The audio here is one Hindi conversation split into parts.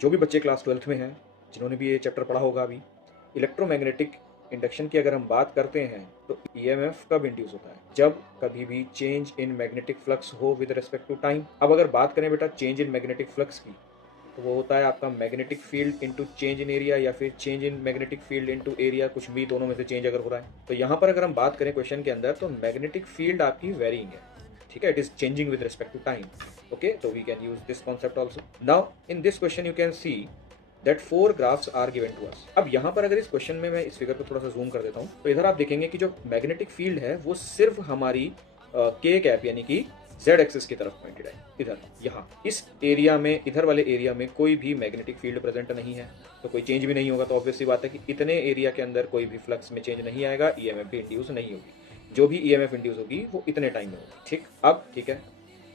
जो भी बच्चे क्लास 12th में हैं, जिन्होंने भी ये चैप्टर पढ़ा होगा अभी, इलेक्ट्रोमैग्नेटिक इंडक्शन की अगर हम बात करते हैं तो ईएमएफ कब इंड्यूस होता है? जब कभी भी चेंज इन मैग्नेटिक फ्लक्स हो विद रिस्पेक्ट टू टाइम। अब अगर बात करें बेटा चेंज इन मैग्नेटिक फ्लक्स की, तो वो होता है आपका magnetic field into change in area या फिर change in magnetic field into area, कुछ भी दोनों में से चेंज अगर हो रहा है। तो यहाँ पर अगर हम बात करें क्वेश्चन के अंदर, तो मैग्नेटिक फील्ड आपकी वेरिंग है, ठीक है, it is changing with respect to time. Okay, तो we can use this concept also. Now in this question you can see that 4 graphs are given to us. अब यहाँ पर अगर इस क्वेश्चन में मैं इस फिगर को थोड़ा सा जूम कर देता हूँ, तो इधर आप देखेंगे कि जो मैग्नेटिक फील्ड है वो सिर्फ हमारी के कैप यानी कि जेड एक्सिस की तरफ पॉइंटेड है। इधर यहाँ इस एरिया में, इधर वाले एरिया में कोई भी मैग्नेटिक फील्ड प्रेजेंट नहीं है, तो कोई चेंज भी नहीं होगा। तो ऑब्वियस सी बात है कि इतने एरिया के अंदर कोई भी फ्लक्स में चेंज नहीं आएगा, ईएमएफ भी इंड्यूस नहीं होगी। जो भी ईएमएफ इंड्यूस होगी वो इतने टाइम में होगी। ठीक, अब ठीक है,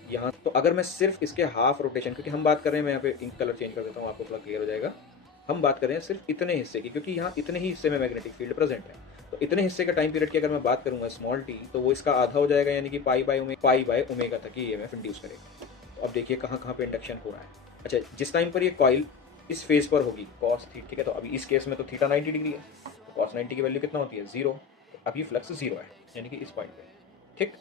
यहाँ तो अगर मैं सिर्फ इसके हाफ रोटेशन, क्योंकि हम बात कर रहे हैं, मैं यहाँ पे इंक कलर चेंज कर देता हूँ, आपको थोड़ा क्लियर हो जाएगा। हम बात कर रहे हैं सिर्फ इतने हिस्से की, क्योंकि यहाँ इतने ही हिस्से में मैग्नेटिक फील्ड प्रेजेंट है। तो इतने हिस्से का टाइम पीरियड की अगर मैं बात करूंगा स्मॉल टी, तो वो इसका आधा हो जाएगा, यानी कि पाई बाय ओमेगा तक ही ईएमएफ इंड्यूस करेगा। तो अब देखिए कहाँ कहाँ पे इंडक्शन हो रहा है। अच्छा, जिस टाइम पर ये कॉइल इस फेज पर होगी कॉस थीटा, ठीक है, तो अभी इस केस में तो थीटा 90 डिग्री है, तो कॉस 90 की वैल्यू कितना होती है? 0। तो अभी फ्लक्स 0 है, यानी कि इस पॉइंट पे। ठीक,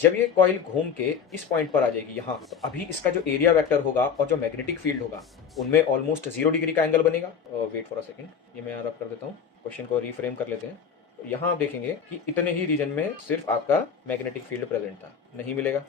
जब ये कॉइल घूम के इस पॉइंट पर आ जाएगी यहाँ, तो अभी इसका जो एरिया वेक्टर होगा और जो मैग्नेटिक फील्ड होगा उनमें ऑलमोस्ट 0 डिग्री का एंगल बनेगा। वेट फॉर अ सेकंड, ये मैं यहाँ रब कर देता हूँ, क्वेश्चन को रीफ्रेम कर लेते हैं। तो यहाँ आप देखेंगे कि इतने ही रीजन में सिर्फ आपका मैग्नेटिक फील्ड प्रेजेंट था, नहीं मिलेगा।